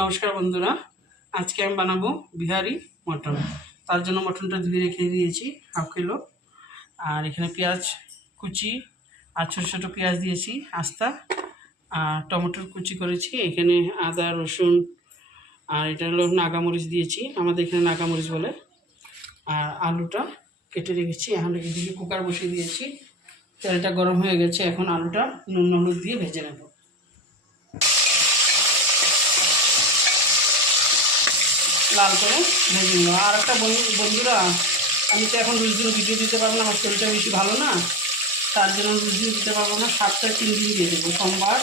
নমস্কার বন্ধুরা, আজকে আমি বানাবো বিহারি মটন। তার জন্য মটনটা ধুয়ে রেখে দিয়েছি হাফ কিলো। আর এখানে পেঁয়াজ কুচি আর ছোটো ছোটো পেঁয়াজ দিয়েছি আস্তা, আর টমেটোর কুচি করেছি। এখানে আদা রসুন আর এটা হলো নাগামরিচ দিয়েছি, আমাদের এখানে নাগামরিচ বলে। আর আলুটা কেটে রেখেছি। এখন এদিকে কুকার বসিয়ে দিয়েছি, তেলটা গরম হয়ে গেছে। এখন আলুটা নুন হলুদ দিয়ে ভেজে নেব। লাল করে ভেজে নেব। আর একটা বন্ধুরা, আমি তো এখন রোজ দিন ভিডিও দিতে পারবো না, আমার শরীরটা বেশি ভালো না, তার জন্য রোজ দিন দিতে পারবো না। সপ্তাহে 3 দিন দিয়ে দেবো, সোমবার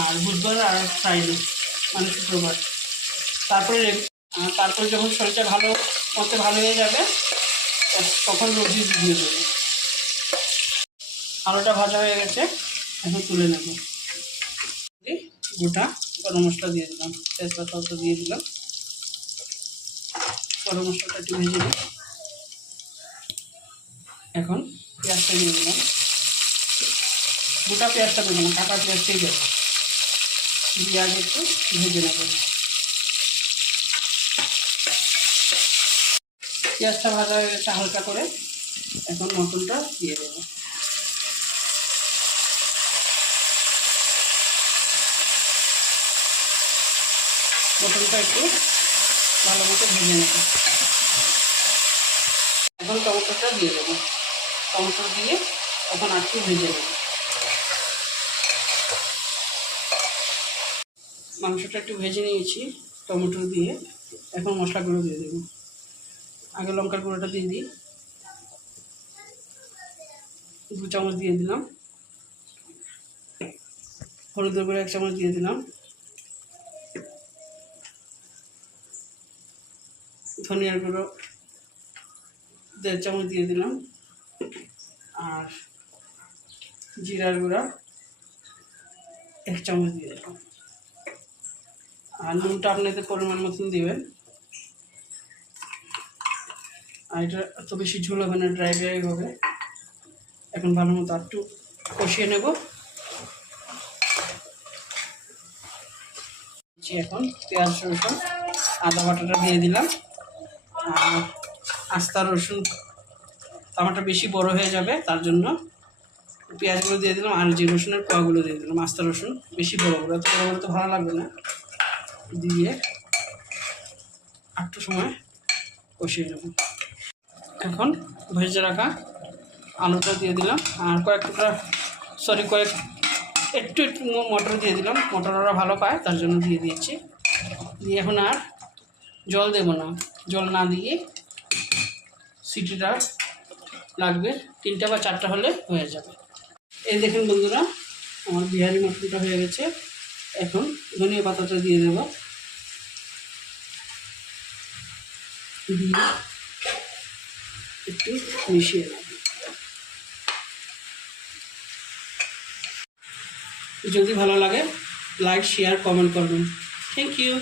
আর বুধবার আর ফ্রাইডে, মানে শুক্রবার। তারপরে যখন শরীরটা ভালো হয়ে যাবে তখন রোজ দিন দিয়ে দেবো। আলুটা ভাজা হয়ে গেছে, এখন তুলে নেব। গোটা গরম মশলা দিয়ে দিলাম, তেজপাতা দিয়ে দিলাম। গরম মশলাটা একটু ভেজে দিই। এখন পেঁয়াজটা দিয়ে দিলাম। গোটা পেঁয়াজটা দেবো না, কাটা পেঁয়াজটাই দেবো। দিয়ে আগে একটু ভেজে নেব। পেঁয়াজটা ভাজা হয়ে গেছে হালকা করে, এখন মটনটা দিয়ে দেবো। মটনটা একটু ভালো মতো ভেজে নেব। এখন টমেটোটা দিয়ে দেবো। টমেটো দিয়ে এখন একটু ভেজে নেব। মাংসটা একটু ভেজে নিয়েছি টমেটো দিয়ে। এখন মশলাগুলো দিয়ে দেবো। আগে লঙ্কার গুঁড়োটা দিয়ে দিই, 2 চামচ দিয়ে দিলাম। হলুদের গুঁড়ো 1 চামচ দিয়ে দিলাম। ধনিয়ার গুঁড়ো 1.5 চামচ দিয়ে দিলাম। আর জিরার গুঁড়া 1 চামচ দিয়ে দিলাম। আর নুনটা আপনাদের পরিমাণ মতন দেবেন। আর এটা এত বেশি ঝোল হবে না, ড্রাই হবে। এখন ভালো মতো একটু কষিয়ে নেব। এখন পেঁয়াজ রসুন আদা বাটাটা দিয়ে দিলাম। আর আস্তা রসুন, টমেটো বেশি বড় হয়ে যাবে তার জন্য পেঁয়াজগুলো দিয়ে দিলাম। আর যে রসুনের কোয়াগুলো দিয়ে দিলাম। আস্তা রসুন বেশি বড় বড়, এত বড় বড় তো ভালো লাগবে না। দিয়ে একটু সময় কষিয়ে নেব। এখন ভেজে রাখা আলুটা দিয়ে দিলাম। আর একটু মটর দিয়ে দিলাম। মটর ওরা ভালো পায় তার জন্য দিয়ে দিয়েছি। দিয়ে এখন আর জল দেব না, জল না দিয়ে সিটিটা লাগবে 3টা বা 4টা হলে হয়ে যাবে। এই দেখুন বন্ধুরা, আমার বিহারি মটনটা হয়ে গেছে। এখন ধনিয়া পাতাটা দিয়ে দেব। দিয়ে একটু মিশিয়ে নেব। যদি ভালো লাগে লাইক শেয়ার কমেন্ট করবেন। Thank you.